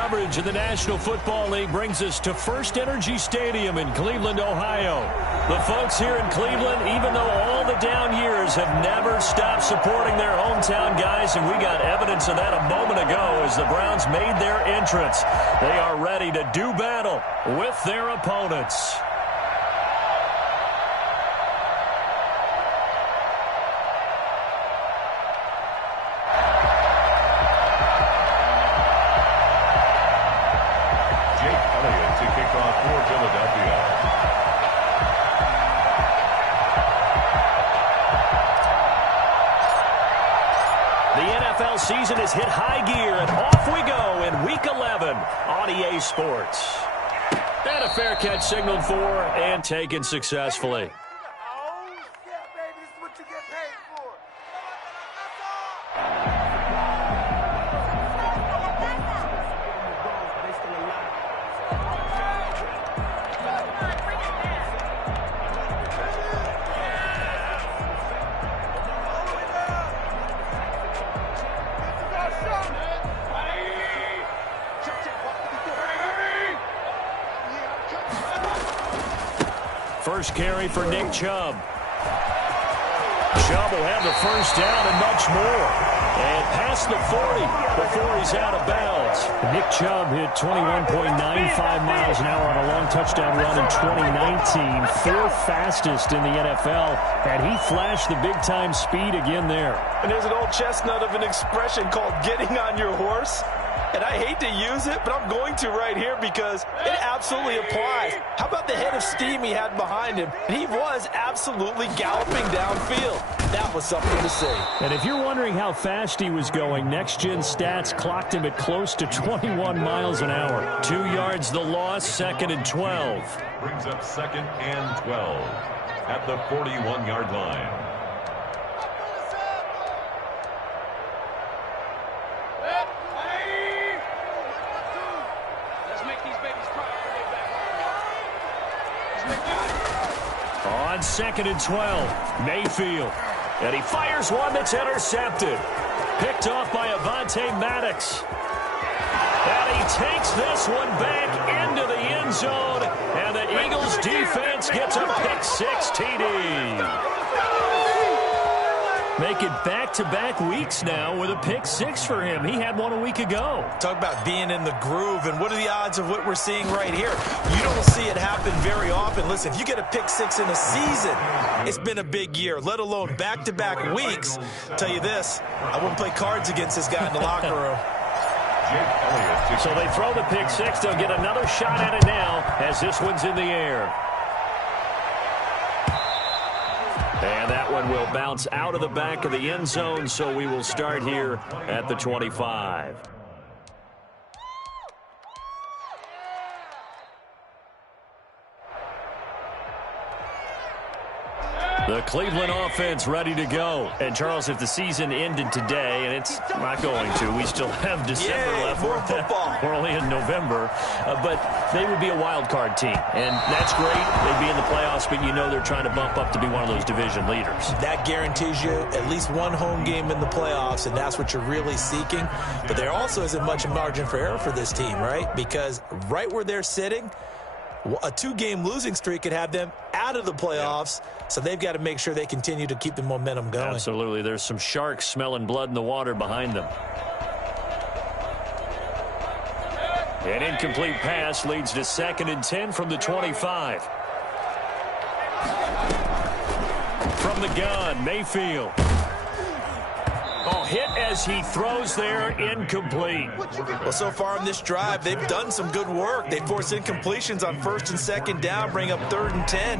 coverage of the National Football League brings us to First Energy Stadium in Cleveland, Ohio. The folks here in Cleveland, even though all the down years, have never stopped supporting their hometown guys, and we got evidence of that a moment ago as the Browns made their entrance. They are ready to do battle with their opponents. Season has hit high gear, and off we go in Week 11 on EA Sports. And a fair catch signaled for and taken successfully. First carry for Nick Chubb. Chubb will have the first down and much more. And past the 40 before he's out of bounds. Nick Chubb hit 21.95 miles an hour on a long touchdown run in 2019. Fourth fastest in the NFL. And he flashed the big-time speed again there. And there's an old chestnut of an expression called getting on your horse. And I hate to use it, but I'm going to right here because it absolutely applies. How about the head of steam he had behind him? And he was absolutely galloping downfield. That was something to see. And if you're wondering how fast he was going, next-gen stats clocked him at close to 21 miles an hour. 2 yards the loss, 2nd and 12. Brings up 2nd and 12 at the 41-yard line. On 2nd and 12, Mayfield. And he fires one that's intercepted. Picked off by Avonte Maddox. And he takes this one back into the end zone. And the Eagles defense gets a pick-6 TD. Make it back-to-back weeks now with a pick-6 for him. He had one a week ago. Talk about being in the groove, and what are the odds of what we're seeing right here? You don't see it happen very often. Listen, if you get a pick-6 in a season, it's been a big year, let alone back-to-back weeks. I'll tell you this, I wouldn't play cards against this guy in the locker room. So they throw the pick-6. They'll get another shot at it now as this one's in the air. And that one will bounce out of the back of the end zone, so we will start here at the 25. The Cleveland offense ready to go. And, Charles, if the season ended today, and it's not going to, we still have December left. More football. We're only in November. But they would be a wild card team. And that's great. They'd be in the playoffs, but you know they're trying to bump up to be one of those division leaders. That guarantees you at least one home game in the playoffs, and that's what you're really seeking. But there also isn't much margin for error for this team, right? Because right where they're sitting, a 2-game losing streak could have them out of the playoffs, so they've got to make sure they continue to keep the momentum going. Absolutely. There's some sharks smelling blood in the water behind them. An incomplete pass leads to 2nd and 10 from the 25. From the gun, Mayfield. Oh, hit as he throws there, incomplete. Well, so far in this drive, they've done some good work. They force incompletions on 1st and 2nd down, bring up 3rd and 10.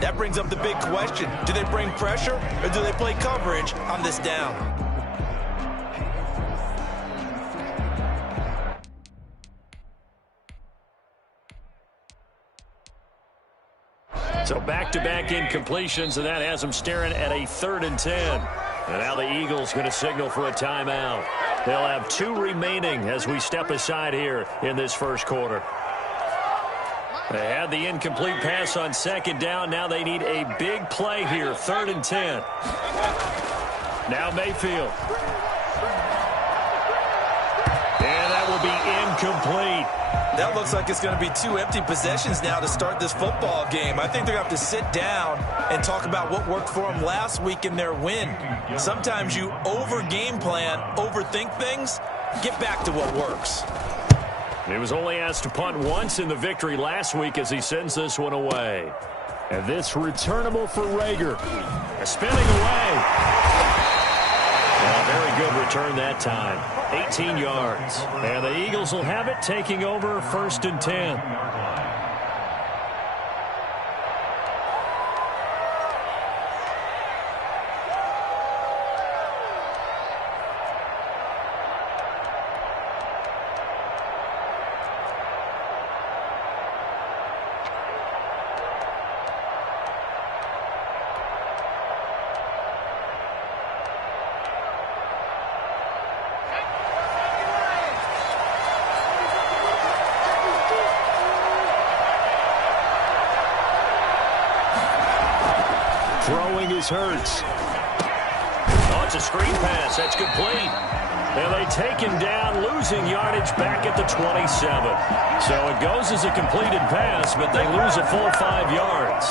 That brings up the big question. Do they bring pressure or do they play coverage on this down? So back-to-back incompletions, and that has them staring at a 3rd and 10. And now the Eagles going to signal for a timeout. They'll have 2 remaining as we step aside here in this first quarter. They had the incomplete pass on 2nd down. Now they need a big play here, 3rd and 10. Now Mayfield. And that will be incomplete. That looks like it's going to be 2 empty possessions now to start this football game. I think they're going to have to sit down and talk about what worked for them last week in their win. Sometimes you over-game plan, overthink things. Get back to what works. He was only asked to punt once in the victory last week as he sends this one away. And this returnable for Rager. Spinning away. A very good return that time. 18 yards. And the Eagles will have it, taking over 1st and 10. Throwing is Hurts. Oh, it's a screen pass. That's complete. And they take him down, losing yardage back at the 27. So it goes as a completed pass, but they lose a full 5 yards.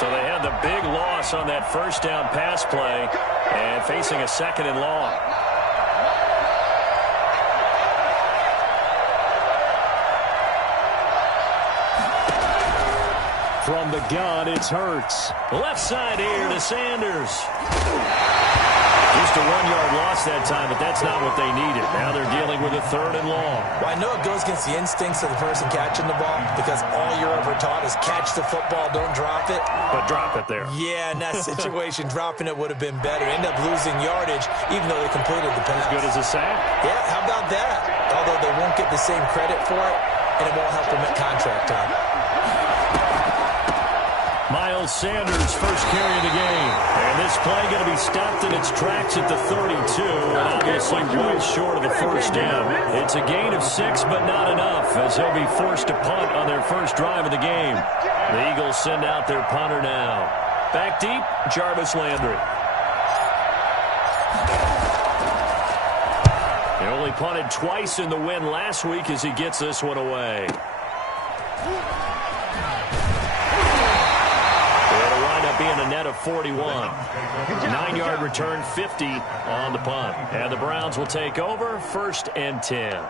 So they had the big loss on that first down pass play and facing a 2nd and long. From the gun, it's Hurts. Left side here to Sanders. Just a 1-yard loss that time, but that's not what they needed. Now they're dealing with a 3rd and long. Well, I know it goes against the instincts of the person catching the ball because all you're ever taught is catch the football, don't drop it. But drop it there. Yeah, in that situation, dropping it would have been better. End up losing yardage, even though they completed the pass. As good as a sack? Yeah, how about that? Although they won't get the same credit for it, and it won't help them at contract time. Miles Sanders' first carry of the game. And this play going to be stopped in its tracks at the 32, and obviously well short of the first down. It's a gain of 6, but not enough, as they'll be forced to punt on their first drive of the game. The Eagles send out their punter now. Back deep, Jarvis Landry. He only punted twice in the win last week as he gets this one away. Being a net of 41. 9-yard return, 50 on the punt. And the Browns will take over 1st and 10.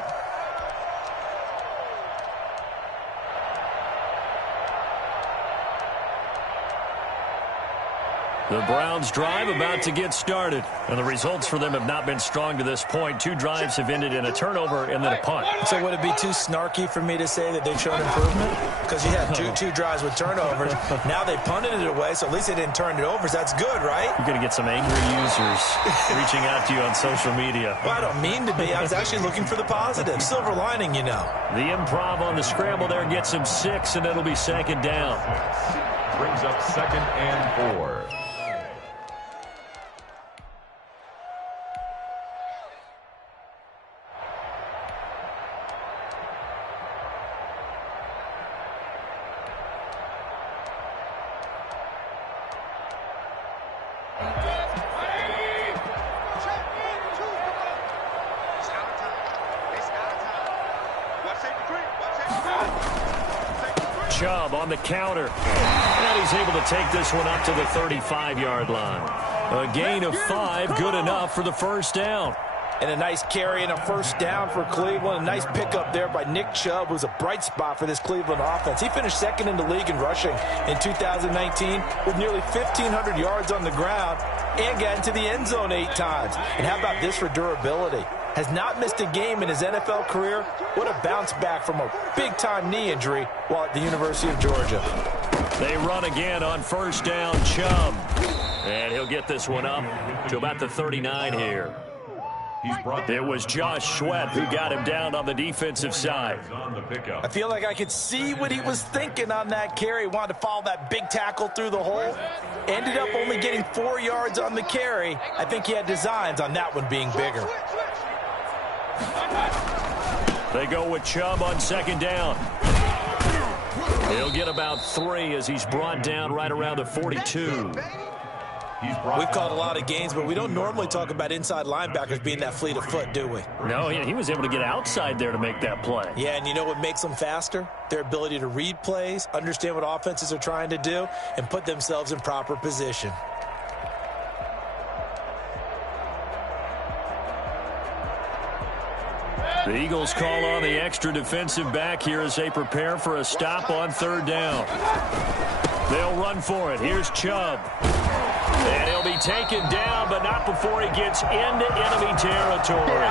The Browns drive about to get started. And the results for them have not been strong to this point. 2 drives have ended in a turnover and then a punt. So would it be too snarky for me to say that they've shown improvement? Because you had two drives with turnovers. Now they punted it away, so at least they didn't turn it over. So that's good, right? You're going to get some angry users reaching out to you on social media. Well, I don't mean to be. I was actually looking for the positive. Silver lining, you know. The improv on the scramble there gets him 6, and it'll be 2nd down. Brings up 2nd and 4. Chubb on the counter. And he's able to take this one up to the 35-yard line. A gain of 5, good enough for the first down. And a nice carry and a first down for Cleveland. A nice pickup there by Nick Chubb, who's a bright spot for this Cleveland offense. He finished 2nd in the league in rushing in 2019 with nearly 1,500 yards on the ground and got into the end zone 8 times. And how about this for durability? Has not missed a game in his NFL career. What a bounce back from a big-time knee injury while at the University of Georgia. They run again on first down, Chubb. And he'll get this one up to about the 39 here. It was Josh Sweat who got him down on the defensive side. I feel like I could see what he was thinking on that carry. Wanted to follow that big tackle through the hole. Ended up only getting 4 yards on the carry. I think he had designs on that one being bigger. They go with Chubb on second down. He'll get about 3 as he's brought down right around the 42. We've called a lot of games, but we don't normally talk about inside linebackers being that fleet of foot, do we? No, he was able to get outside there to make that play. Yeah, and you know what makes them faster? Their ability to read plays, understand what offenses are trying to do, and put themselves in proper position. The Eagles call on the extra defensive back here as they prepare for a stop on third down. They'll run for it. Here's Chubb. And he'll be taken down, but not before he gets into enemy territory.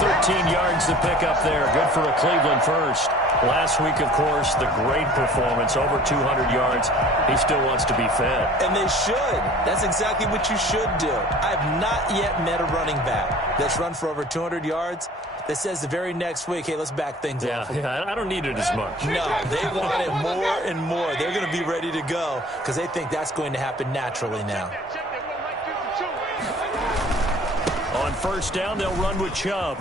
13 yards to pick up there. Good for a Cleveland first. Last week, of course, the great performance, over 200 yards. He still wants to be fed. And they should. That's exactly what you should do. I have not yet met a running back that's run for over 200 yards that says the very next week, hey, let's back things off. Yeah, I don't need it as much. No, they want it more and more. They're going to be ready to go because they think that's going to happen naturally now. On first down, they'll run with Chubb.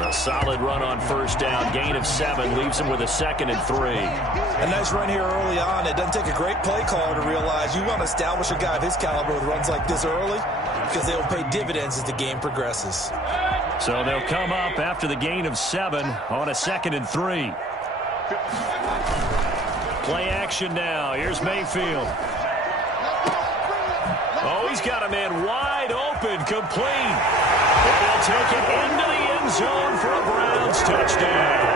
A solid run on first down. Gain of 7 leaves him with a 2nd and 3. A nice run here early on. It doesn't take a great play caller to realize you want to establish a guy of his caliber with runs like this early because they will pay dividends as the game progresses. So they'll come up after the gain of 7 on a 2nd and 3. Play action now. Here's Mayfield. Oh, he's got a man wide open, complete. And he'll take it into the end zone for a Browns touchdown.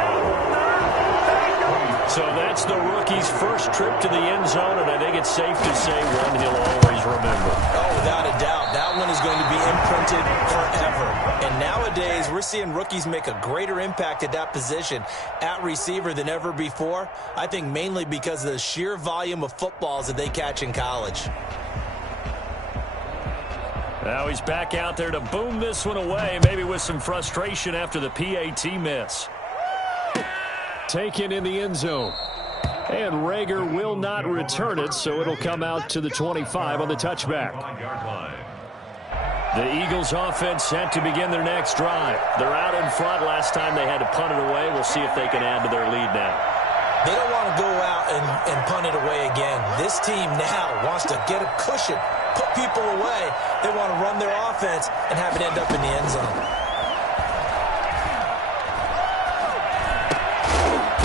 So that's the rookie's first trip to the end zone, and I think it's safe to say one he'll always remember. Oh, without a doubt. That one is going to be imprinted forever. And nowadays, we're seeing rookies make a greater impact at that position at receiver than ever before. I think mainly because of the sheer volume of footballs that they catch in college. Now he's back out there to boom this one away, maybe with some frustration after the PAT miss. Taken in the end zone. And Rager will not return it, so it'll come out to the 25 on the touchback. The Eagles offense set to begin their next drive. They're out in front. Last time they had to punt it away. We'll see if they can add to their lead now. They don't want to go out and punt it away again. This team now wants to get a cushion, put people away. They want to run their offense and have it end up in the end zone.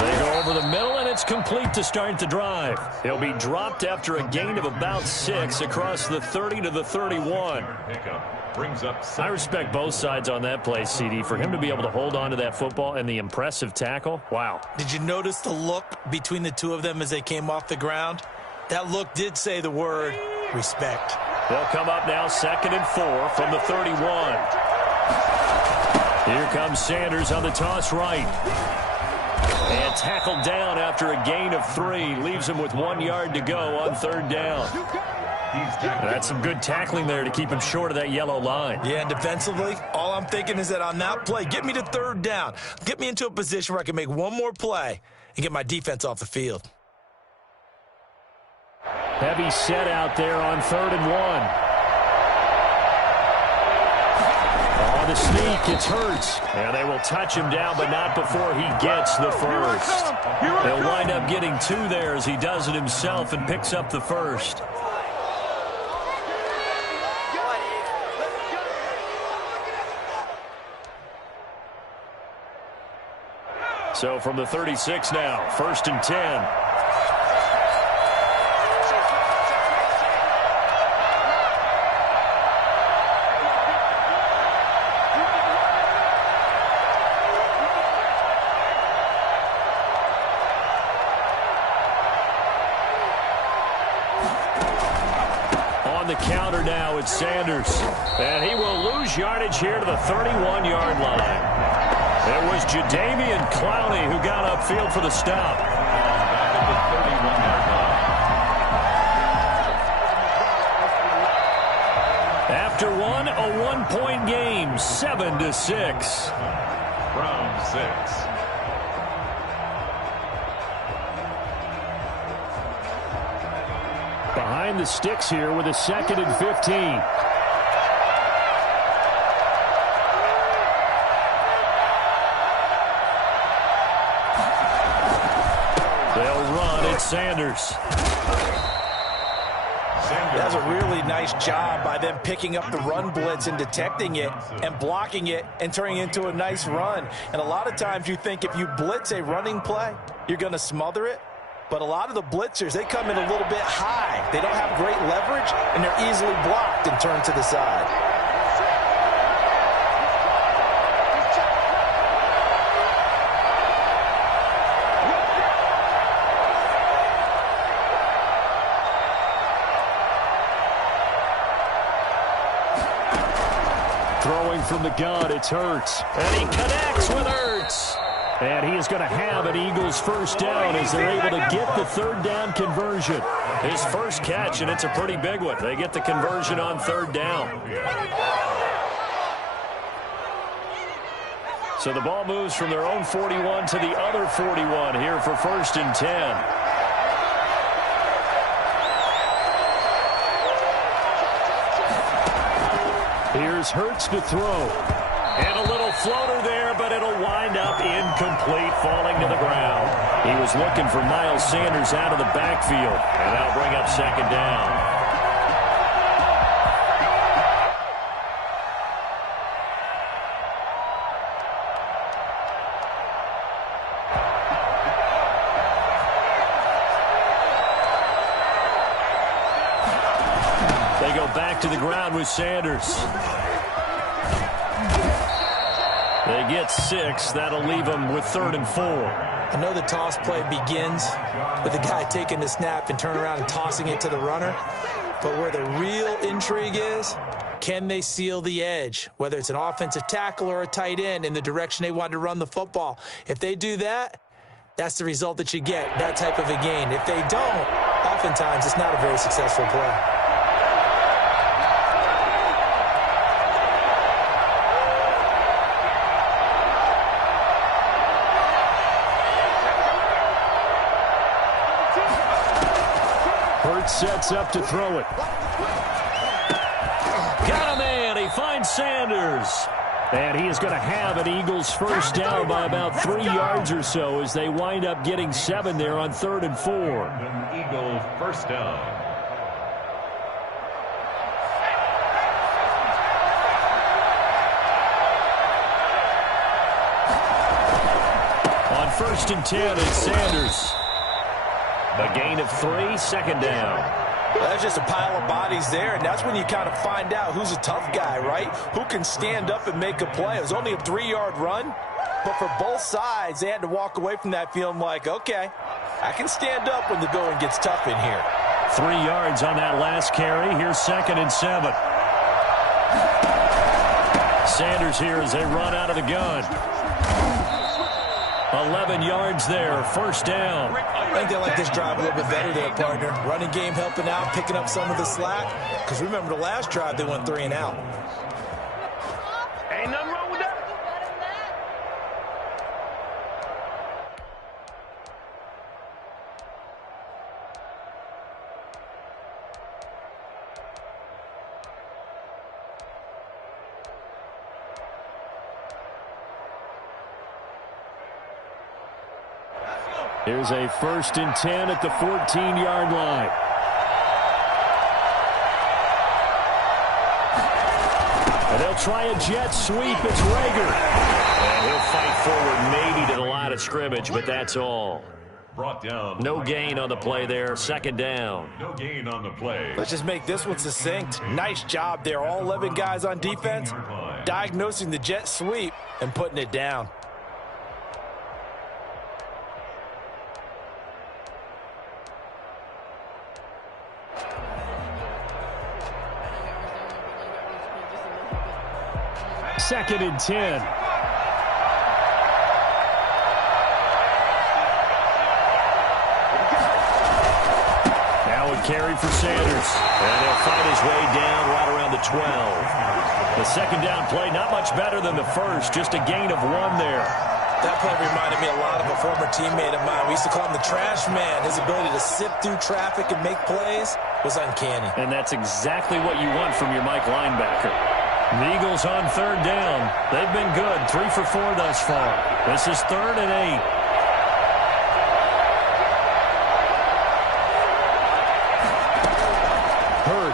They go over the middle, and it's complete to start the drive. He'll be dropped after a gain of about 6 across the 30 to the 31. I respect both sides on that play, CD. For him to be able to hold on to that football and the impressive tackle, wow. Did you notice the look between the two of them as they came off the ground? That look did say the word respect. They'll come up now 2nd and 4 from the 31. Here comes Sanders on the toss right. And tackled down after a gain of 3. Leaves him with 1 yard to go on third down. That's some good tackling there to keep him short of that yellow line. Yeah, and defensively, all I'm thinking is that on that play, get me to third down. Get me into a position where I can make one more play and get my defense off the field. Heavy set out there on 3rd and 1. On the sneak, it's Hurts. And they will touch him down, but not before he gets the first. He'll wind up getting 2 there as he does it himself and picks up the first. So from the 36 now, 1st and 10. On the counter now, it's Sanders. And he will lose yardage here to the 31-yard line. It was Jadeveon Clowney who got upfield for the stop. Back at the 31-yard line. After one, a 1-point game, 7-6. Round 6. Behind the sticks here with a 2nd and 15. Sanders. That's a really nice job by them picking up the run blitz and detecting it and blocking it and turning it into a nice run. And a lot of times you think if you blitz a running play, you're going to smother it. But a lot of the blitzers, they come in a little bit high. They don't have great leverage, and they're easily blocked and turned to the side. Throwing from the gun, it's Hurts. And he connects with Hurts. And he is going to have an Eagles first down as they're able to get the third down conversion. His first catch, and it's a pretty big one. They get the conversion on third down. So the ball moves from their own 41 to the other 41 here for 1st and 10. Here's Hurts to throw. And a little floater there, but it'll wind up incomplete, falling to the ground. He was looking for Miles Sanders out of the backfield, and that'll bring up 2nd down. They go back to the ground with Sanders. They get 6. That'll leave them with 3rd and 4. I know the toss play begins with the guy taking the snap and turning around and tossing it to the runner. But where the real intrigue is, can they seal the edge, whether it's an offensive tackle or a tight end, in the direction they want to run the football? If they do that, that's the result that you get, that type of a gain. If they don't, oftentimes it's not a very successful play. Sets up to throw it. Got a man. He finds Sanders. And he is going to have an Eagles first down by about 3 yards or so as they wind up getting 7 there on 3rd and 4. An Eagle first down. On 1st and 10, it's Sanders. A gain of 3, 2nd down. Well, that's just a pile of bodies there, and that's when you kind of find out who's a tough guy, right? Who can stand up and make a play. It was only a 3-yard run, but for both sides, they had to walk away from that feeling like, okay, I can stand up when the going gets tough in here. 3 yards on that last carry. Here's 2nd and 7. Sanders here as they run out of the gun. 11 yards there, 1st down. I think they like this drive a little bit better there, partner. Running game helping out, picking up some of the slack. Because remember, the last drive, they went 3 and out. Ain't nothing wrong with that. Here's a 1st and 10 at the 14-yard line. And they'll try a jet sweep. It's Rager. And he'll fight forward maybe to the line of scrimmage, but that's all. Brought down. No gain on the play there. 2nd down. No gain on the play. Let's just make this one succinct. Nice job there. All 11 guys on defense diagnosing the jet sweep and putting it down. Second and 10. Now a carry for Sanders. And he'll fight his way down right around the 12. The 2nd down play, not much better than the first. Just a gain of 1 there. That play reminded me a lot of a former teammate of mine. We used to call him the trash man. His ability to sift through traffic and make plays was uncanny. And that's exactly what you want from your Mike linebacker. The Eagles on 3rd down. They've been good. 3 for 4 thus far. This is 3rd and 8.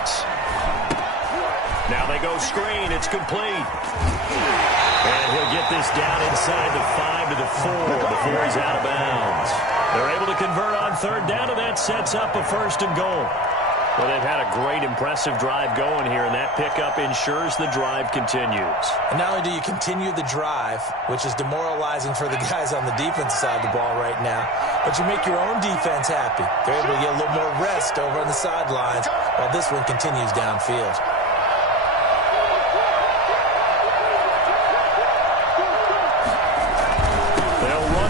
yards. Now they go screen. It's complete. And he'll get this down inside the 5 to the 4 before he's out of bounds. They're able to convert on third down, and that sets up a 1st and goal. Well, they've had a great, impressive drive going here, and that pickup ensures the drive continues. And not only do you continue the drive, which is demoralizing for the guys on the defensive side of the ball right now, but you make your own defense happy. They're able to get a little more rest over on the sidelines while this one continues downfield.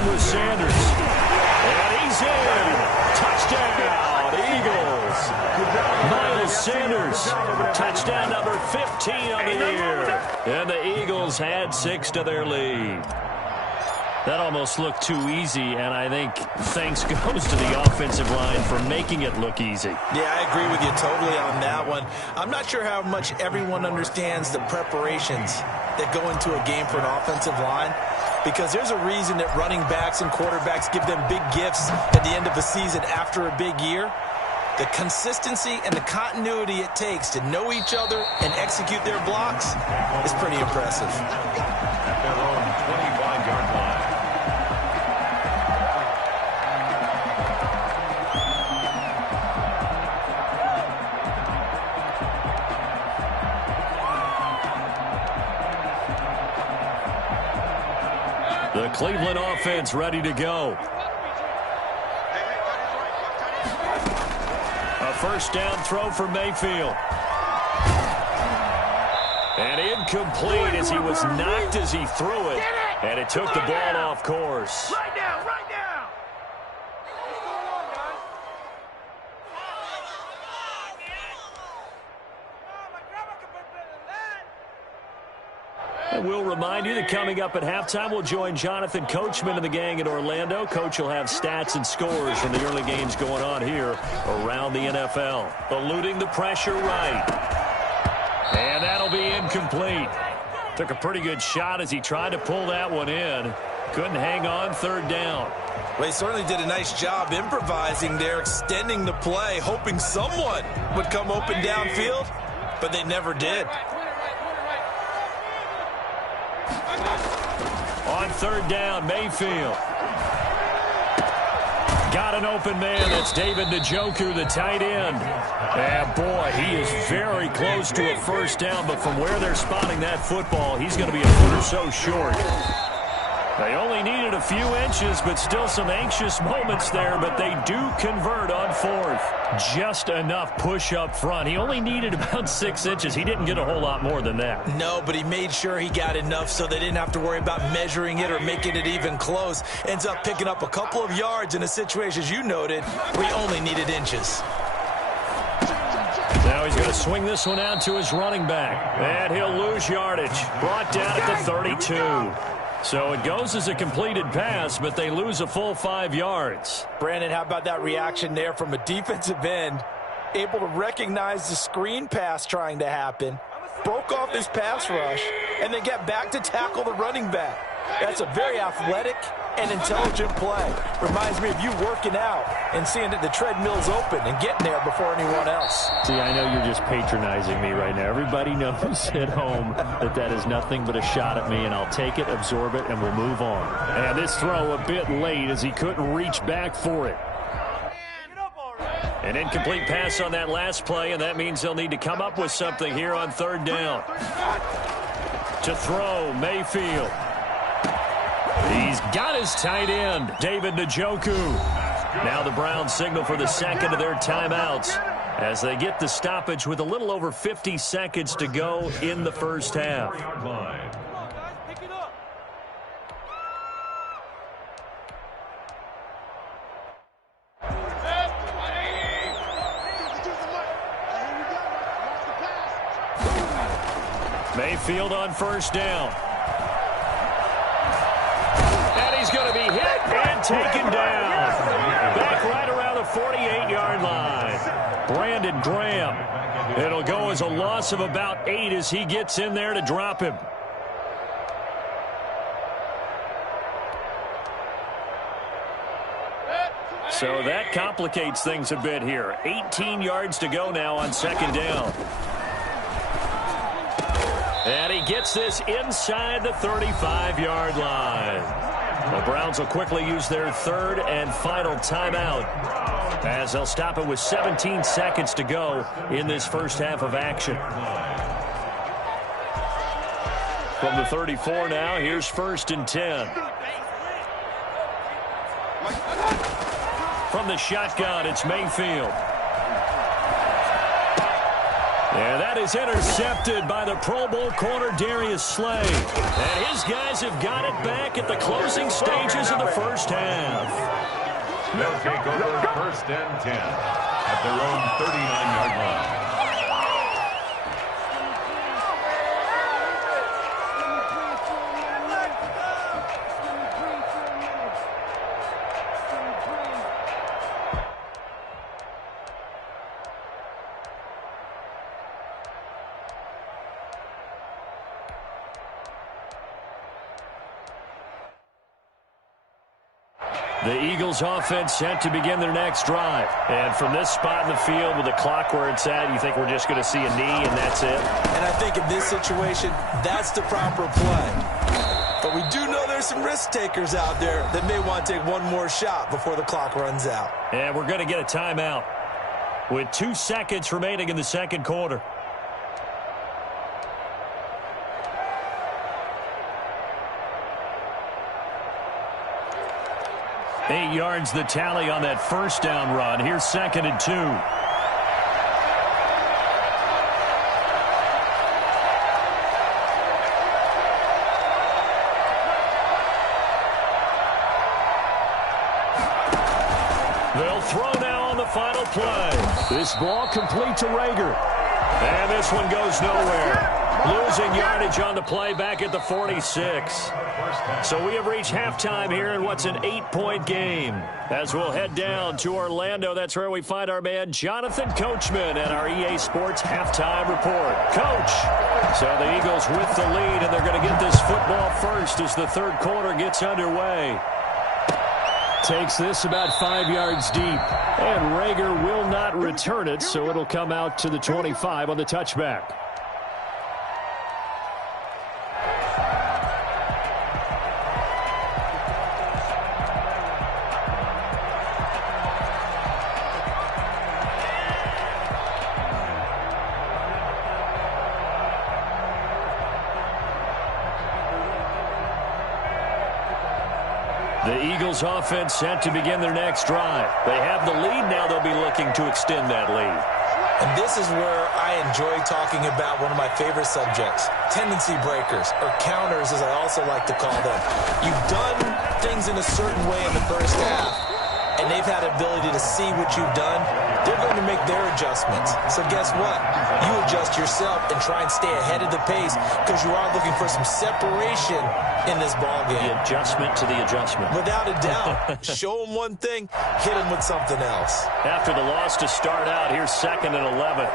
With Sanders. And he's in. Touchdown, Eagles. Miles Sanders. Touchdown number 15 on the year. And the Eagles had 6 to their lead. That almost looked too easy, and I think thanks goes to the offensive line for making it look easy. Yeah, I agree with you totally on that one. I'm not sure how much everyone understands the preparations that go into a game for an offensive line, because there's a reason that running backs and quarterbacks give them big gifts at the end of the season after a big year. The consistency and the continuity it takes to know each other and execute their blocks is pretty impressive. At their own 25-yard line. The Cleveland offense ready to go. A 1st down throw for Mayfield. And incomplete as he was knocked as he threw it. And it took the ball off course. Right now, right now. And we'll remind you that coming up at halftime, we'll join Jonathan Coachman and the gang in Orlando. Coach will have stats and scores from the early games going on here around the NFL. Eluding the pressure right. And that'll be incomplete. Took a pretty good shot as he tried to pull that one in. Couldn't hang on 3rd down. Well, he certainly did a nice job improvising there, extending the play, hoping someone would come open downfield, but they never did. On 3rd down, Mayfield. Got an open man. That's David Njoku, the tight end. And, boy, he is very close to a 1st down, but from where they're spotting that football, he's going to be a foot or so short. They only needed a few inches, but still some anxious moments there, but they do convert on 4th. Just enough push up front. He only needed about 6 inches. He didn't get a whole lot more than that. No, but he made sure he got enough so they didn't have to worry about measuring it or making it even close. Ends up picking up a couple of yards in a situation, as you noted, where he only needed inches. Now he's going to swing this one out to his running back. And he'll lose yardage. Brought down at the 32. So it goes as a completed pass, but they lose a full 5 yards. Brandon, how about that reaction there from a defensive end? Able to recognize the screen pass trying to happen, broke off his pass rush, and then get back to tackle the running back. That's a very athletic and intelligent play. Reminds me of you working out and seeing that the treadmill's open and getting there before anyone else. See, I know you're just patronizing me right now. Everybody knows at home that is nothing but a shot at me, and I'll take it, absorb it, and we'll move on. And this throw a bit late as he couldn't reach back for it. An incomplete pass on that last play, and that means they'll need to come up with something here on 3rd down. To throw, Mayfield. He's got his tight end, David Njoku. Now the Browns signal for the 2nd of their timeouts as they get the stoppage with a little over 50 seconds to go in the 1st half. Mayfield on 1st down. He's going to be hit and taken down. Back right around the 48-yard line. Brandon Graham. It'll go as a loss of about 8 as he gets in there to drop him. So that complicates things a bit here. 18 yards to go now on second down. And he gets this inside the 35-yard line. The Browns will quickly use their third and final timeout, as they'll stop it with 17 seconds to go in this first half of action. From the 34 now, here's 1st and 10. From the shotgun, it's Mayfield. And that is intercepted by the Pro Bowl corner Darius Slay. And his guys have got it back at the closing stages of the first half. They'll take over 1st and 10 at their own 39-yard line. The Eagles offense set to begin their next drive. And from this spot in the field with the clock where it's at, you think we're just going to see a knee and that's it? And I think in this situation, that's the proper play. But we do know there's some risk takers out there that may want to take one more shot before the clock runs out. And we're going to get a timeout with 2 seconds remaining in the second quarter. Eight yards the tally on that first down run. Here's 2nd and 2. They'll throw now on the final play. This ball complete to Rager. And this one goes nowhere. Losing yardage on the play back at the 46. So we have reached halftime here in what's an 8-point game. As we'll head down to Orlando, that's where we find our man Jonathan Coachman at our EA Sports Halftime Report. Coach, so the Eagles with the lead, and they're going to get this football first as the third quarter gets underway. Takes this about 5 yards deep, and Rager will not return it, so it'll come out to the 25 on the touchback. The Eagles offense set to begin their next drive. They have the lead now. They'll be looking to extend that lead. And this is where I enjoy talking about one of my favorite subjects, tendency breakers, or counters as I also like to call them. You've done things in a certain way in the first half, and they've had the ability to see what you've done. They're going to make their adjustments. So guess what? You adjust yourself and try and stay ahead of the pace because you are looking for some separation in this ball game. The adjustment to the adjustment. Without a doubt. Show them one thing, hit them with something else. After the loss to start out, here's 2nd and 11.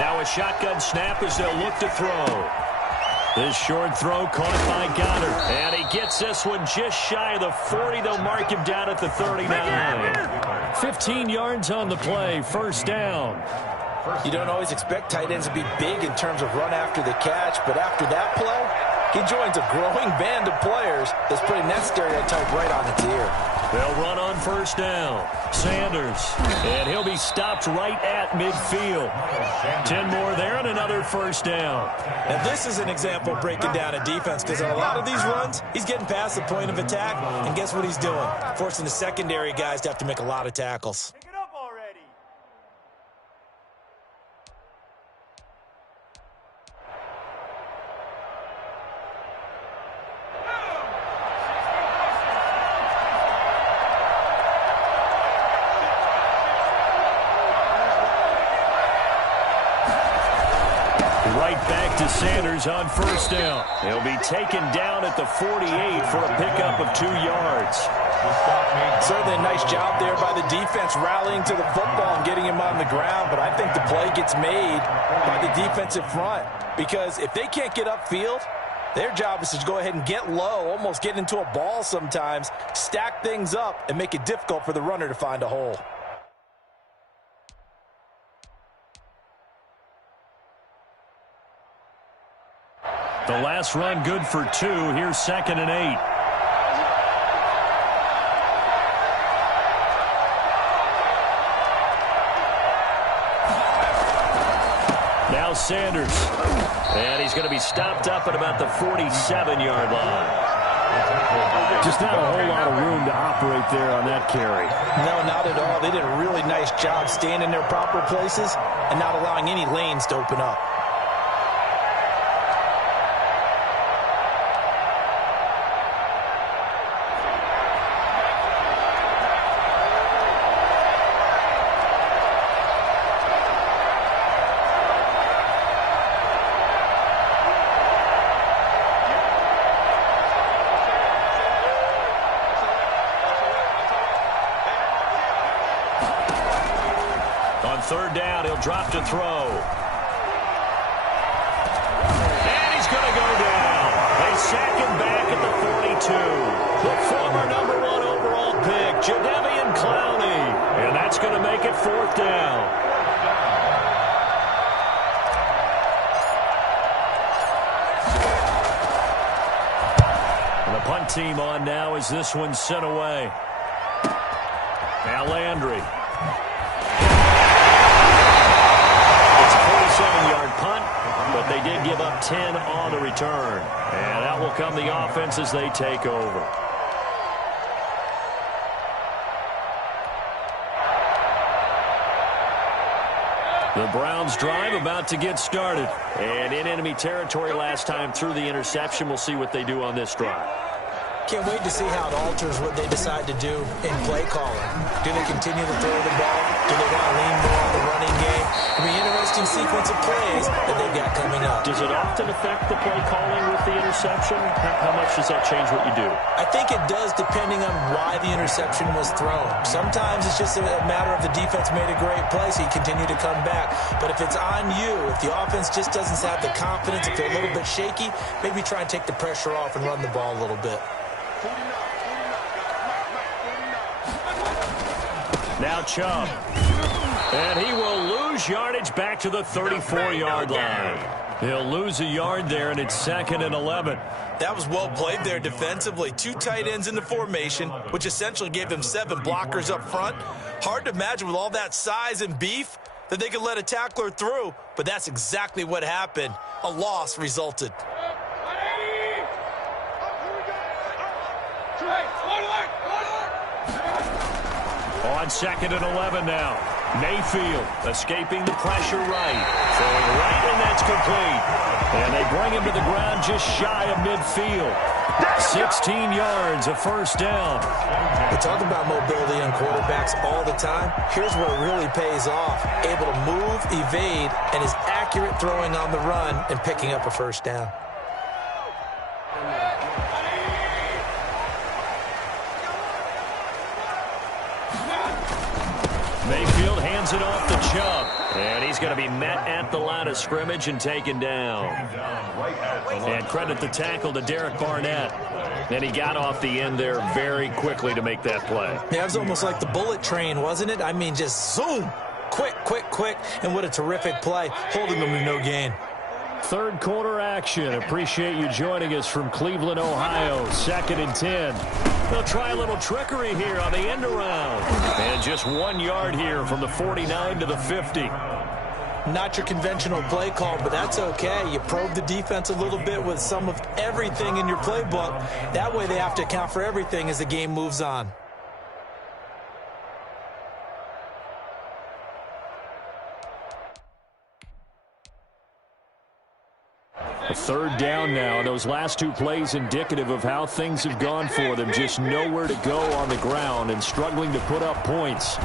Now a shotgun snap as they'll look to throw. This short throw caught by Goddard. And he gets this one just shy of the 40. They'll mark him down at the 39. 15 yards on the play. First down. You don't always expect tight ends to be big in terms of run after the catch, but after that play, he joins a growing band of players that's putting that stereotype right on its ear. They'll run on first down. Sanders, and he'll be stopped right at midfield. 10 more there and another first down. Now this is an example of breaking down a defense because on a lot of these runs, he's getting past the point of attack, and guess what he's doing? Forcing the secondary guys to have to make a lot of tackles. To Sanders on first down. He'll be taken down at the 48 for a pickup of 2 yards. Certainly a nice job there by the defense rallying to the football and getting him on the ground, but I think the play gets made by the defensive front because if they can't get upfield, Their job is to go ahead and get low, almost get into a ball sometimes, stack things up, and make it difficult for the runner to find a hole. The last run good for 2. Here's 2nd and 8. Now Sanders. And he's going to be stopped up at about the 47-yard line. Just not a whole lot of room to operate there on that carry. No, not at all. They did a really nice job staying in their proper places and not allowing any lanes to open up. Third down, he'll drop to throw. And he's going to go down. They sack him back at the 42. The former number 1 overall pick, Jadeveon Clowney. And that's going to make it 4th down. And the punt team on now as this one's sent away. Now Landry. 7-yard punt, but they did give up 10 on the return. And out will come the offense as they take over. The Browns drive about to get started. And in enemy territory last time through the interception. We'll see what they do on this drive. Can't wait to see how it alters what they decide to do in play calling. Do they continue to throw the ball? Do they want to lean more on the running game? It'll be an interesting sequence of plays that they've got coming up. Does it often affect the play calling with the interception? How much does that change what you do? I think it does, depending on why the interception was thrown. Sometimes it's just a matter of the defense made a great play, so you continue to come back. But if it's on you, if the offense just doesn't have the confidence, if they're a little bit shaky, maybe try and take the pressure off and run the ball a little bit. Now Chubb. And he will lose yardage back to the 34-yard line. He'll lose a yard there, and it's 2nd and 11. That was well played there defensively. 2 tight ends in the formation, which essentially gave them 7 blockers up front. Hard to imagine with all that size and beef that they could let a tackler through, but that's exactly what happened. A loss resulted. On 2nd and 11 now. Mayfield escaping the pressure right. Throwing right, and that's complete. And they bring him to the ground just shy of midfield. 16 yards, a first down. We talk about mobility on quarterbacks all the time. Here's where it really pays off. Able to move, evade, and his accurate throwing on the run and picking up a first down. Mayfield hands it off to Chubb. And he's going to be met at the line of scrimmage and taken down. And credit the tackle to Derek Barnett. And he got off the end there very quickly to make that play. Yeah, it was almost like the bullet train, wasn't it? I mean, just zoom. Quick, quick, quick. And what a terrific play, holding them to no gain. Third quarter action. Appreciate you joining us from Cleveland, Ohio. 2nd and 10. They'll try a little trickery here on the end around. And just 1 yard here from the 49 to the 50. Not your conventional play call, but that's okay. You probe the defense a little bit with some of everything in your playbook. That way they have to account for everything as the game moves on. A third down now. Those last 2 plays indicative of how things have gone for them. Just nowhere to go on the ground and struggling to put up points.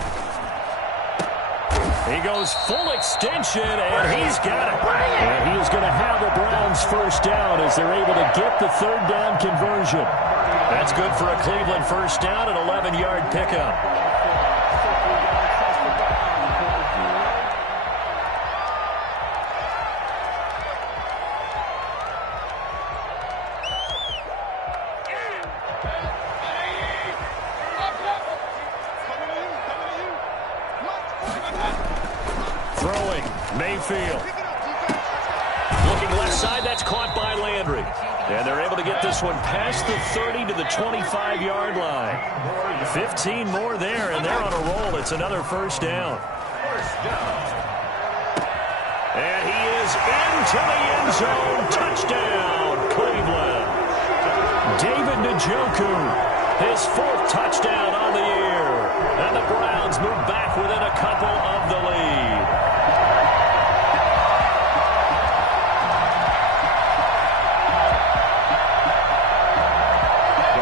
He goes full extension, and he's got it. And he is going to have a Browns first down as they're able to get the third down conversion. That's good for a Cleveland first down, an 11-yard pickup. Throwing, Mayfield. Looking left side, that's caught by Landry. And they're able to get this one past the 30 to the 25-yard line. 15 more there, and they're on a roll. It's another first down. And he is into the end zone. Touchdown, Cleveland. David Njoku, his 4th touchdown on the year. And the Browns move back within a couple of the lead.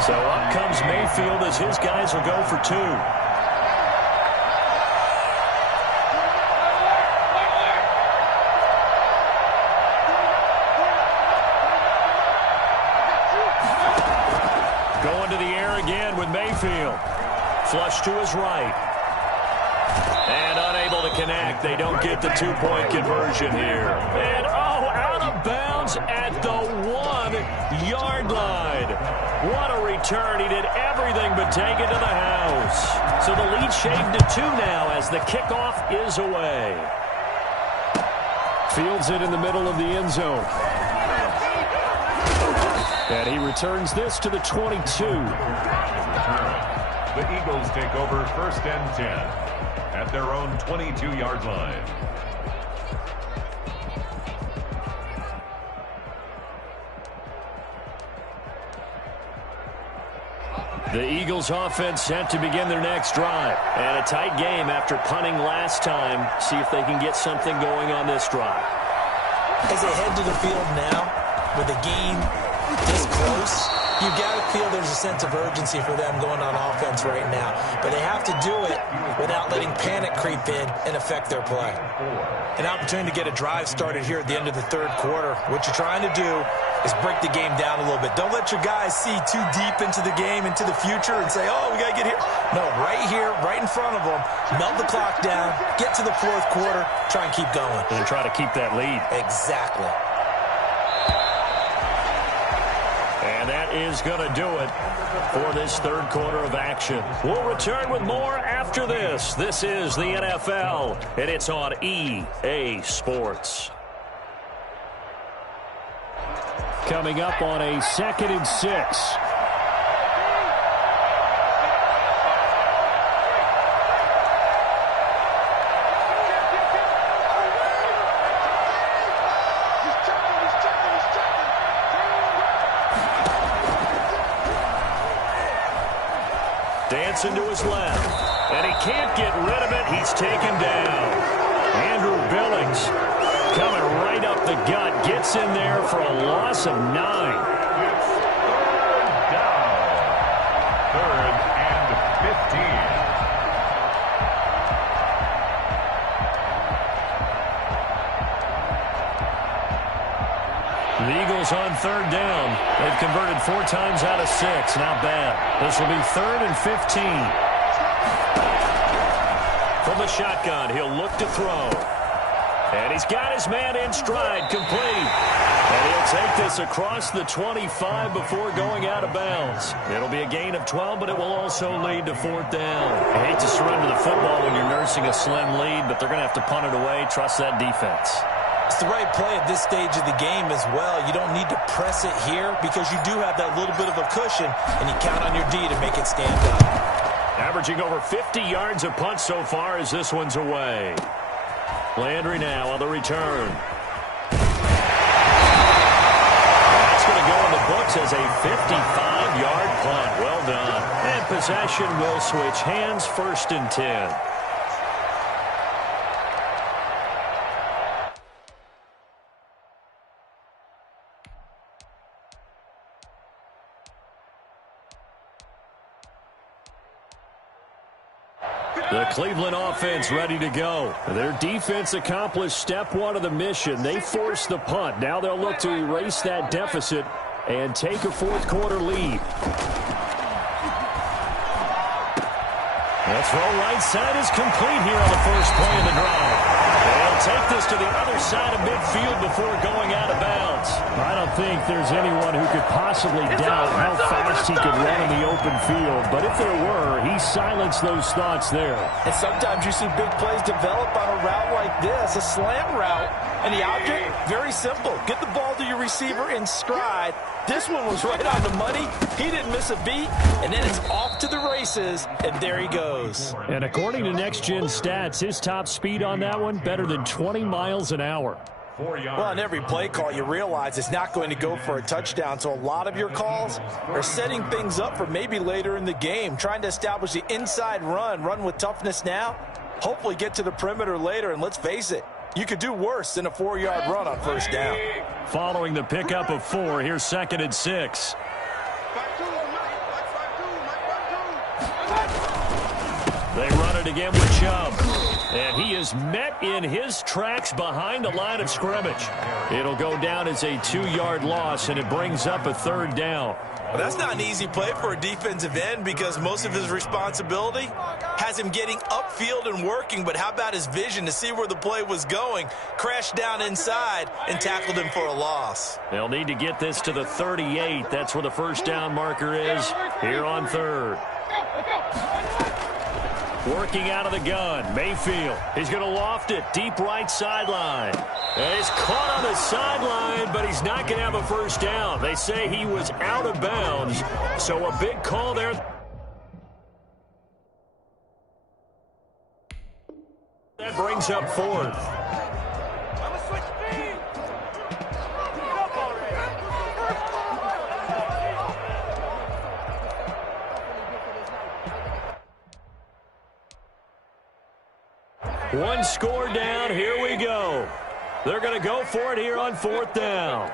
So up comes Mayfield as his guys will go for 2. Going to the air again with Mayfield. Flush to his right. And unable to connect. They don't get the 2-point conversion here. And, out of bounds at the 1-yard line. What a return. He did everything but take it to the house. So the lead shaved to 2 now as the kickoff is away. Fields it in the middle of the end zone. And he returns this to the 22. The Eagles take over 1st and 10 at their own 22-yard line. The Eagles offense set to begin their next drive. And a tight game after punting last time. See if they can get something going on this drive. As they head to the field now, with the game this close, you got to feel there's a sense of urgency for them going on offense right now. But they have to do it without letting panic creep in and affect their play. An opportunity to get a drive started here at the end of the 3rd quarter. What you're trying to do is break the game down a little bit. Don't let your guys see too deep into the game, into the future, and say, oh, we got to get here. No, right here, right in front of them, melt the clock down, get to the 4th quarter, try and keep going. And try to keep that lead. Exactly. And that is going to do it for this 3rd quarter of action. We'll return with more after this. This is the NFL, and it's on EA Sports. Coming up on a 2nd and 6. Dancing to his left, and he can't get rid of it. He's taken down. Andrew Billings coming right up the gut, gets in there for a loss of 9. Down. 3rd and 15. The Eagles on 3rd down. They've converted 4 times out of 6. Not bad. This will be 3rd and 15. From the shotgun, he'll look to throw. And he's got his man in stride, complete. And he'll take this across the 25 before going out of bounds. It'll be a gain of 12, but it will also lead to 4th down. I hate to surrender the football when you're nursing a slim lead, but they're going to have to punt it away. Trust that defense. It's the right play at this stage of the game as well. You don't need to press it here because you do have that little bit of a cushion, and you count on your D to make it stand up. Averaging over 50 yards a punt so far as this one's away. Landry now on the return. That's going to go in the books as a 55-yard punt. Well done. And possession will switch hands, 1st and 10. The Cleveland offense ready to go. Their defense accomplished step 1 of the mission. They forced the punt. Now they'll look to erase that deficit and take a 4th quarter lead. The throw right side is complete here on the first play of the drive. They'll take this to the other side of midfield before going out of bounds. I don't think there's anyone who could possibly doubt how fast he could run in the open field. But if there were, he silenced those thoughts there. And sometimes you see big plays develop on a route like this, a slant route. And the object, very simple. Get the ball to your receiver in stride. This one was right on the money. He didn't miss a beat. And then it's off to the races. And there he goes. And according to Next Gen Stats, his top speed on that one, better than 20 miles an hour. Well, on every play call, you realize it's not going to go for a touchdown. So a lot of your calls are setting things up for maybe later in the game, trying to establish the inside run with toughness now, hopefully get to the perimeter later. And let's face it, you could do worse than a 4-yard run on first down. Following the pickup of 4, here's 2nd and 6. They run it again with Chubb. And he is met in his tracks behind the line of scrimmage. It'll go down as a 2-yard loss, and it brings up a 3rd down. Well, that's not an easy play for a defensive end because most of his responsibility has him getting upfield and working. But how about his vision to see where the play was going, crashed down inside, and tackled him for a loss? They'll need to get this to the 38. That's where the first down marker is here on 3rd. Working out of the gun, Mayfield. He's going to loft it deep right sideline. And he's caught on the sideline, but he's not going to have a first down. They say he was out of bounds, so a big call there. That brings up 4th. One score down. Here we go. They're going to go for it here on 4th down.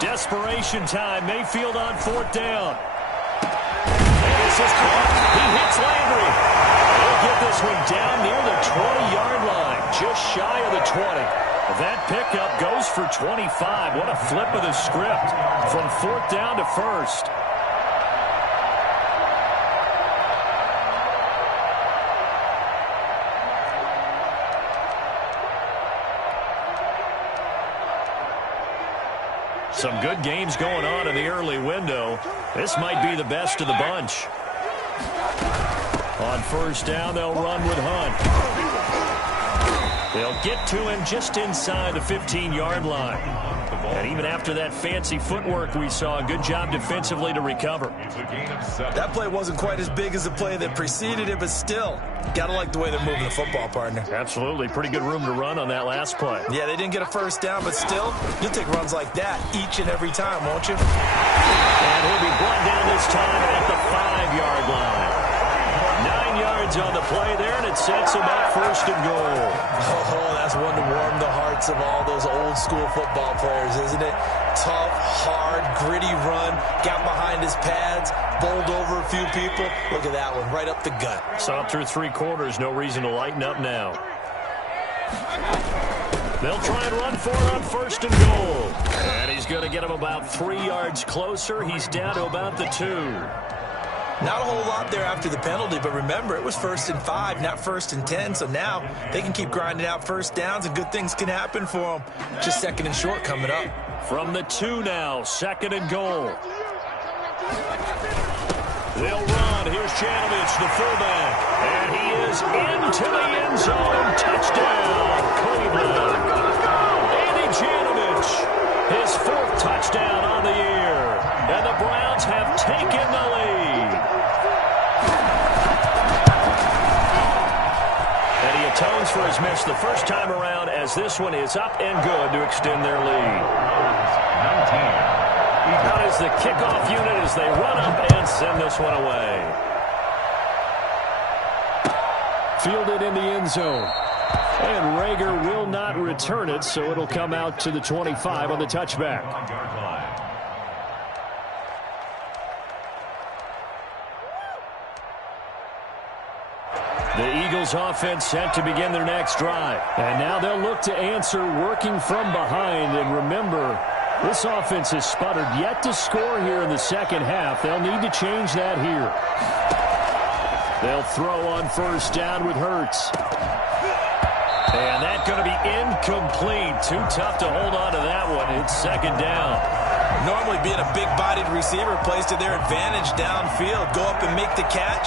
Desperation time. Mayfield on 4th down. And this is caught. He hits Landry. They'll get this one down near the 20-yard line, just shy of the 20. That pickup goes for 25. What a flip of the script from 4th down to 1st. Some good games going on in the early window. This might be the best of the bunch. On 1st down, they'll run with Hunt. They'll get to him just inside the 15-yard line. And even after that fancy footwork we saw, a good job defensively to recover. That play wasn't quite as big as the play that preceded it, but still, got to like the way they're moving the football, partner. Absolutely. Pretty good room to run on that last play. Yeah, they didn't get a first down, but still, you'll take runs like that each and every time, won't you? And he'll be brought down this time at the 5-yard line. 9 yards on the play there, and it sets him up 1st and goal. Oh, that's one to warm the hearts of all those old-school football players, isn't it? Tough, hard, gritty run, got behind his pads, bowled over a few people. Look at that one, right up the gut. Saw through 3 quarters, no reason to lighten up now. They'll try and run for it on 1st and goal. And he's going to get him about 3 yards closer. He's down to about the 2. Not a whole lot there after the penalty, but remember, it was 1st and 5, not 1st and 10, so now they can keep grinding out first downs, and good things can happen for them. Just 2nd and short coming up. From the 2 now, 2nd and goal. They'll run. Here's Janovich, the fullback, and he is into the end zone. Touchdown, Cleveland. Andy Janovich, his 4th touchdown on the year, and the Browns have taken the lead. Atones for his miss the first time around, as this one is up and good to extend their lead. Now is the kickoff unit as they run up and send this one away. Fielded in the end zone. And Rager will not return it, so it'll come out to the 25 on the touchback. The Eagles offense set to begin their next drive. And now they'll look to answer working from behind. And remember, this offense has sputtered yet to score here in the second half. They'll need to change that here. They'll throw on first down with Hurts. And that's going to be incomplete. Too tough to hold on to that one. It's second down. Normally being a big-bodied receiver plays to their advantage downfield. Go up and make the catch,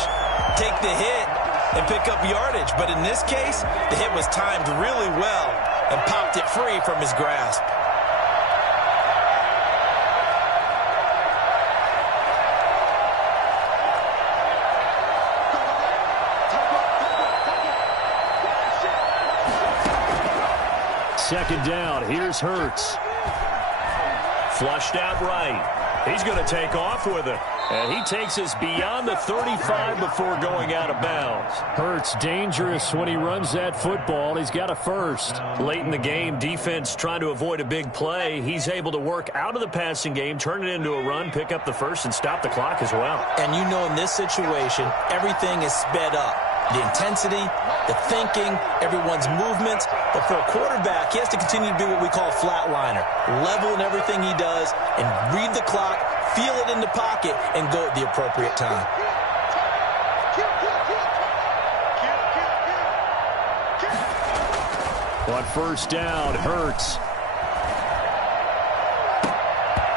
take the hit, and pick up yardage. But in this case, the hit was timed really well and popped it free from his grasp. Second down. Here's Hurts. Flushed out right. He's going to take off with it. And he takes us beyond the 35 before going out of bounds. Hurts dangerous when he runs that football. He's got a first. Late in the game, defense trying to avoid a big play. He's able to work out of the passing game, turn it into a run, pick up the first, and stop the clock as well. And you know in this situation, everything is sped up. The intensity, the thinking, everyone's movements. But for a quarterback, he has to continue to be what we call a flatliner. Level in everything he does and read the clock, feel it in the pocket, and go at the appropriate time. On first down, Hurts.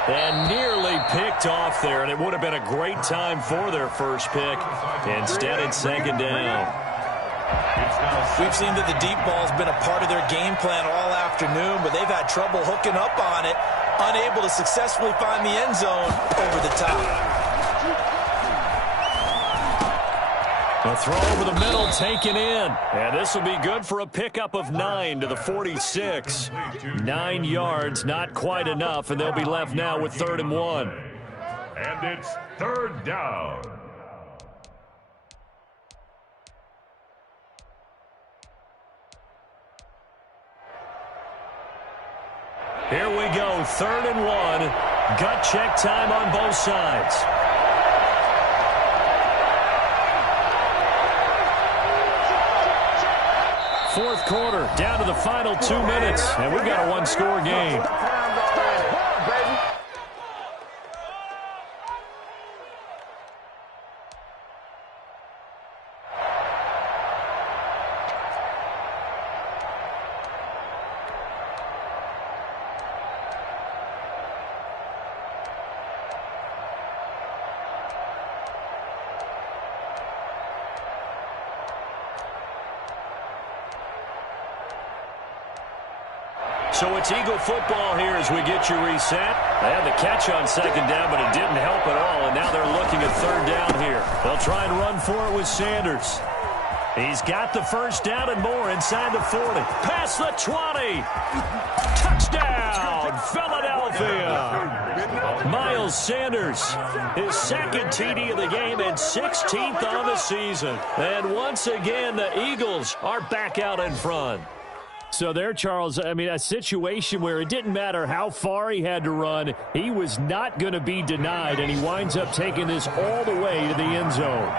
And nearly picked off there, and it would have been a great time for their first pick. Instead, it's second down. We've seen that the deep ball's been a part of their game plan all afternoon, but they've had trouble hooking up on it, unable to successfully find the end zone over the top. A throw over the middle taken in. And this will be good for a pickup of 9 to the 46. 9 yards, not quite enough, and they'll be left now with 3rd and 1. And it's 3rd down. Here we go, 3rd and 1. Gut check time on both sides. Fourth quarter, down to the final 2 minutes, and we've got a one-score game. So it's Eagle football here as we get you reset. They had the catch on second down, but it didn't help at all, and now they're looking at 3rd down here. They'll try and run for it with Sanders. He's got the first down and more inside the 40. Past the 20. Touchdown, Philadelphia. Miles Sanders, his 2nd TD of the game and 16th on the season. And once again, the Eagles are back out in front. So there, Charles, I mean, a situation where it didn't matter how far he had to run, he was not going to be denied, and he winds up taking this all the way to the end zone.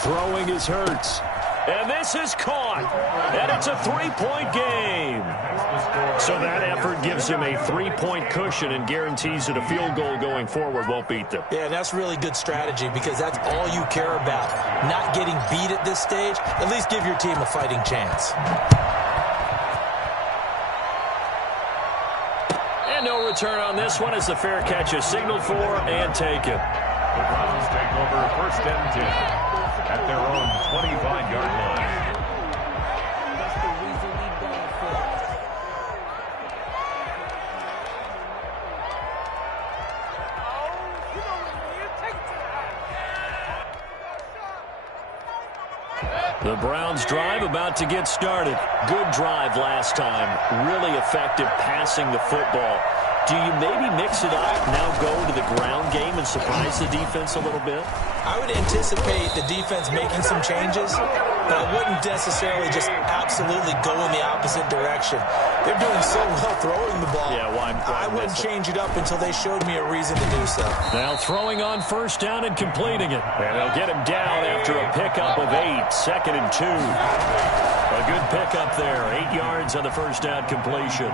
Throwing is Hurts. And this is caught. And it's a 3-point game. So that effort gives him a 3-point cushion and guarantees that a field goal going forward won't beat them. Yeah, that's really good strategy because that's all you care about. Not getting beat at this stage. At least give your team a fighting chance. And no return on this one as the fair catch is signaled for and taken. The Browns take over 1st and 10 at their own 25-yard line. The Browns drive about to get started. Good drive last time. Really effective passing the football. Do you maybe mix it up, now go to the ground game and surprise the defense a little bit? I would anticipate the defense making some changes, but I wouldn't necessarily just absolutely go in the opposite direction. They're doing so well throwing the ball. Yeah, why I wouldn't change it up until they showed me a reason to do so. Now throwing on first down and completing it. And they'll get him down after a pickup of 8, 2nd and 2. A good pickup there. 8 yards on the first down completion.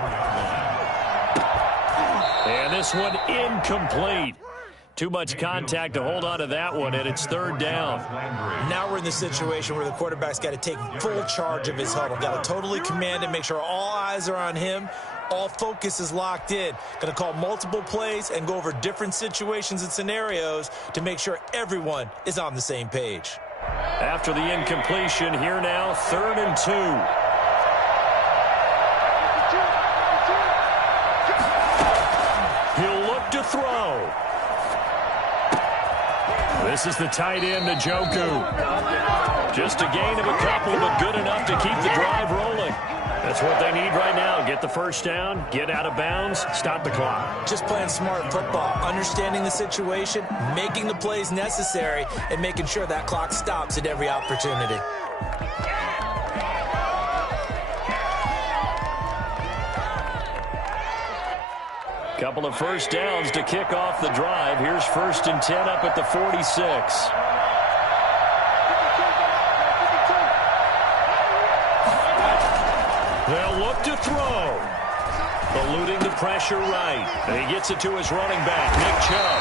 And this one incomplete. Too much contact to hold on to that one, and it's third down. Now we're in the situation where the quarterback's got to take full charge of his huddle. Got to totally command it, make sure all eyes are on him. All focus is locked in. Going to call multiple plays and go over different situations and scenarios to make sure everyone is on the same page. After the incompletion, here now, 3rd and 2. He'll look to throw. This is the tight end, Njoku. Just a gain of a couple, but good enough to keep the drive rolling. That's what they need right now. Get the first down, get out of bounds, stop the clock. Just playing smart football, understanding the situation, making the plays necessary, and making sure that clock stops at every opportunity. Couple of first downs to kick off the drive. Here's 1st and 10 up at the 46. They'll look to throw. Eluding the pressure right. And he gets it to his running back, Nick Chubb.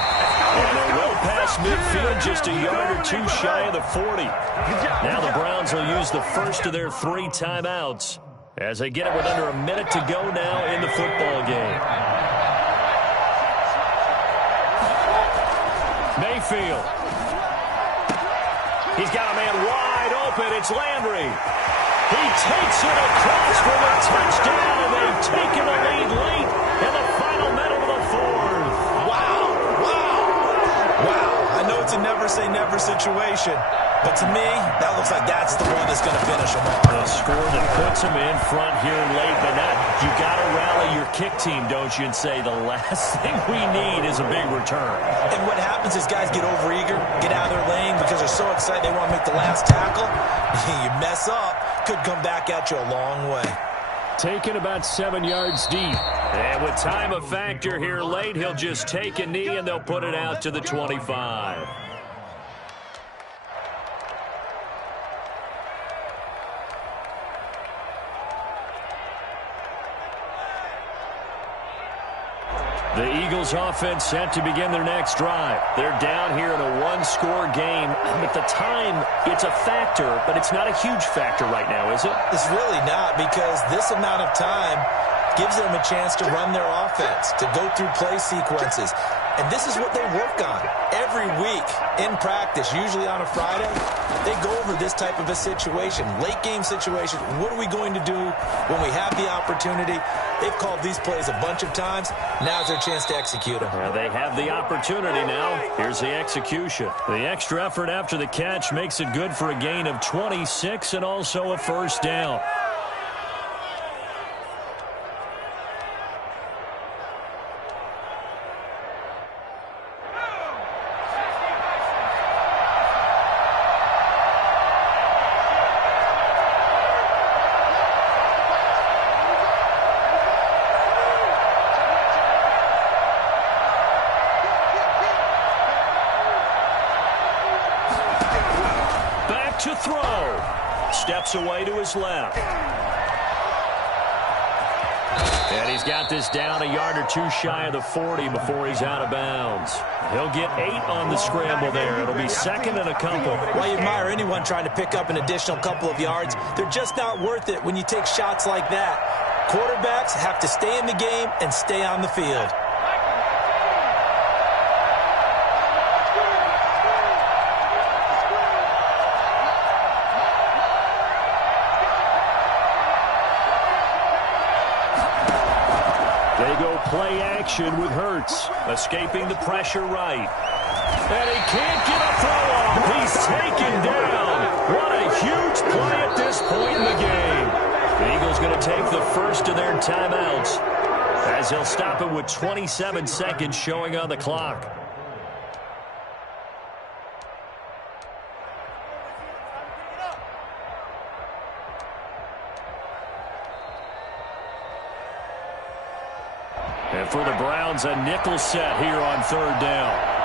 And they're well past midfield, just a yard or 2 shy of the 40. Now the Browns will use the first of their 3 timeouts as they get it with under a minute to go now in the football game. Mayfield. He's got a man wide open. It's Landry. He takes it across for the touchdown, and they've taken the lead late in the final minute of the 4th. Wow. I know it's a never-say-never situation, but to me, that looks like that's the one that's going to finish them off. The score that puts them in front here late, but you got to rally your kick team, don't you, and say the last thing we need is a big return. And what happens is guys get overeager, get out of their lane because they're so excited they want to make the last tackle. You mess up, could come back at you a long way. Taken about 7 yards deep. And with time a factor here late, he'll just take a knee and they'll put it out to the 25. The Eagles offense set to begin their next drive. They're down here in a 1-score game. At the time, it's a factor, but it's not a huge factor right now, is it? It's really not, because this amount of time gives them a chance to run their offense, to go through play sequences. And this is what they work on every week in practice, usually on a Friday. They go over this type of a situation, late game situation. What are we going to do when we have the opportunity? They've called these plays a bunch of times. Now's their chance to execute them. Well, they have the opportunity now. Here's the execution. The extra effort after the catch makes it good for a gain of 26 and also a first down. To throw. Steps away to his left. And he's got this down a yard or 2 shy of the 40 before he's out of bounds. He'll get 8 on the scramble there. It'll be 2nd and a couple. Well, you admire anyone trying to pick up an additional couple of yards. They're just not worth it when you take shots like that. Quarterbacks have to stay in the game and stay on the field. They go play action with Hurts, escaping the pressure right. And he can't get a throw off. He's taken down. What a huge play at this point in the game. The Eagles going to take the first of their timeouts as he'll stop it with 27 seconds showing on the clock. And for the Browns, a nickel set here on 3rd down.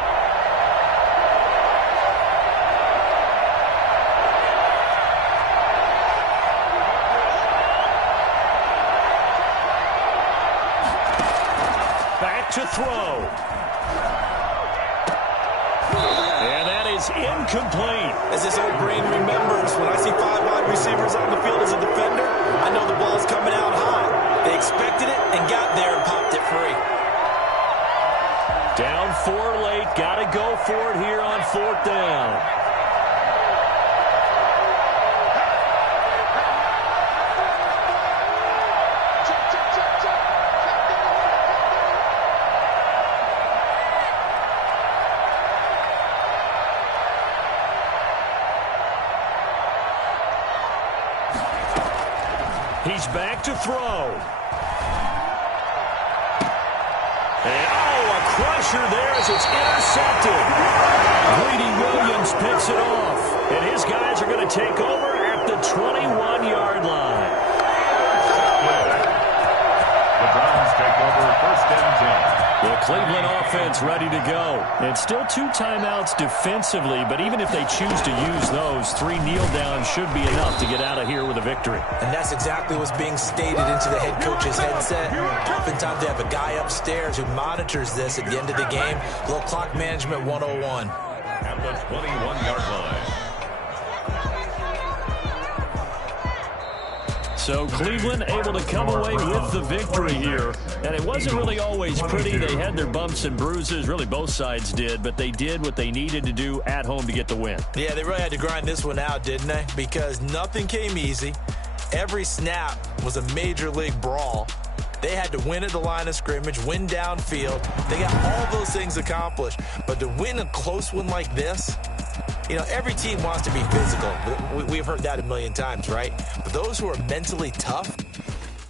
to throw. And that is incomplete. As this old brain remembers, when I see 5 wide receivers on the field as a defender, I know the ball's coming out high. They expected it and got there and popped it free. Down 4 late. Got to go for it here on 4th down. He's back to throw. And, a crusher there as it's intercepted. Greedy Williams picks it off. And his guys are going to take over at the 21-yard line. The Browns take over 1st and 10. The Cleveland offense ready to go. And still 2 timeouts defensively, but even if they choose to use those, 3 kneel downs should be enough to get out of here with a victory. And that's exactly what's being stated into the head coach's headset. Oftentimes they have a guy upstairs who monitors this at the end of the game. A little clock management 101. At the 21-yard line. So Cleveland able to come away with the victory here. And it wasn't really always pretty. They had their bumps and bruises. Really, both sides did. But they did what they needed to do at home to get the win. Yeah, they really had to grind this one out, didn't they? Because nothing came easy. Every snap was a major league brawl. They had to win at the line of scrimmage, win downfield. They got all those things accomplished. But to win a close one like this, every team wants to be physical. We've heard that a million times, right? But those who are mentally tough,